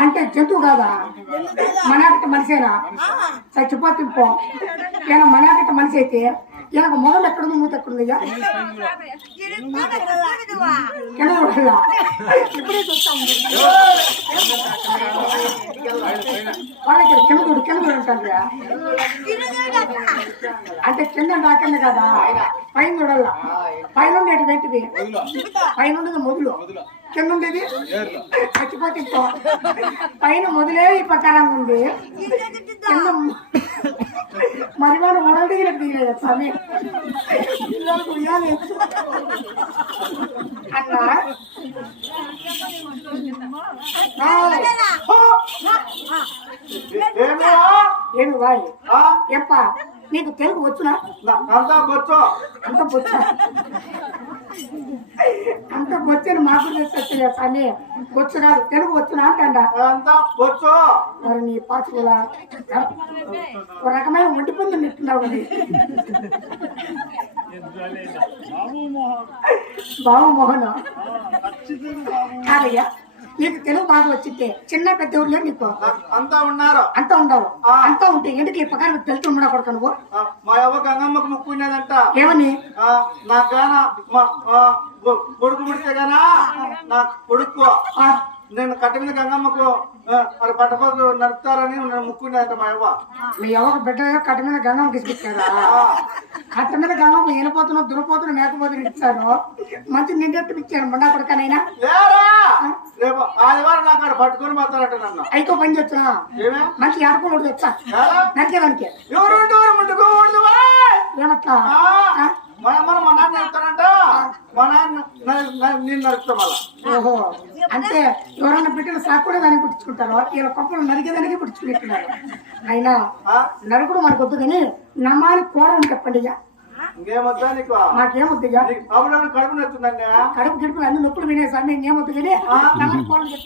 అంటే జంతువు కాదా మనాకట్ట మనిషేనా చచ్చిపోతే పో ఇలా మనాకట్ట మనిషి అయితే ఇలా మొదలు ఎక్కడుంది మూత ఎక్కడుందయ్యా కింద చూడాలా ఇప్పుడే చూస్తాం వాళ్ళకి కింద చూడంటారు అంటే కింద నాకింద కదా పైన చూడాల పైన ఉండేది ఏంటిది పైన ఉండేది మొదలు కింద ఉండేది చచ్చిపోతే పైన మొదలే ఈ ప్రకారంగా ఉంది కింద మరి వాళ్ళు మొదలు దిగినట్టు దిగలేదు స్వామి అన్నా ఏమి వాయి ఎప్ప నీకు తెలుగు వచ్చునా అంత బొచ్చా అంత బొచ్చని మాకు తెచ్చా స్వామి బొచ్చు కాదు తెలుగు వచ్చునా అంటా మరి నీ పాచుల ఒక రకమైన ఒంటి పొంది నిట్టున్నావు కదా బాబు మోహన్ కాదయ్యా నీకు తెలుగు బాగా వచ్చింటే చిన్న పెద్ద ఊర్లో నీకు అంతా ఉన్నారు అంతా ఉంటే ఎందుకు ఈ ప్రకారం తెలుసు ఉన్నా కొడుకు నువ్వు మా అవ్వ గంగమ్మకు ముక్కునేదంట ఏమని నాకేనా కొడుకు పుడితే గానా నా కొడుకు నేను కట్ట మీద గంగమ్మకు మరి పట్టపోతు నడుపుతారని ముక్కునేదంట మా అవ్వ. మీ అవ్వకు బిడ్డ కట్ట మీద గంగమ్మ తీసుకొచ్చారా కట్ట మీద గంగమ్మ వెళ్ళిపోతున్నావు దురపోతున్నా మేకపోతున్నా ఇచ్చాను మంచి నిండెట్టు ఇచ్చాను మొండా కొడుకనైనా రేపు ఆదివారం నాకు అక్కడ పట్టుకొని పోతారంట నన్ను అయితే పని వచ్చా మంచి ఆడుకోడు వచ్చా నరికేదానికి ఏమట్లా మా నాన్న నడుపుతారంట మా నాన్న నేను నడుపుతా మళ్ళా. ఓహో అంటే ఎవరైనా బిడ్డలు సాకుండా దాన్ని పుట్టించుకుంటారో ఇలా కొప్పలు నరికేదానికి పుట్టించుకుంటున్నారు అయినా నరుకుడు మనకు వద్దు కానీ నమ్మాలి కూరని చెప్పండి ఇక ఇంకేమొద్దా నీకు నాకేమొద్దు కడుపు నొచ్చిందండి కడుపు గిడుపులు అన్ని నొప్పులు వినే సార్ ఇంకేమొద్దు కానీ నమ్మని కూరని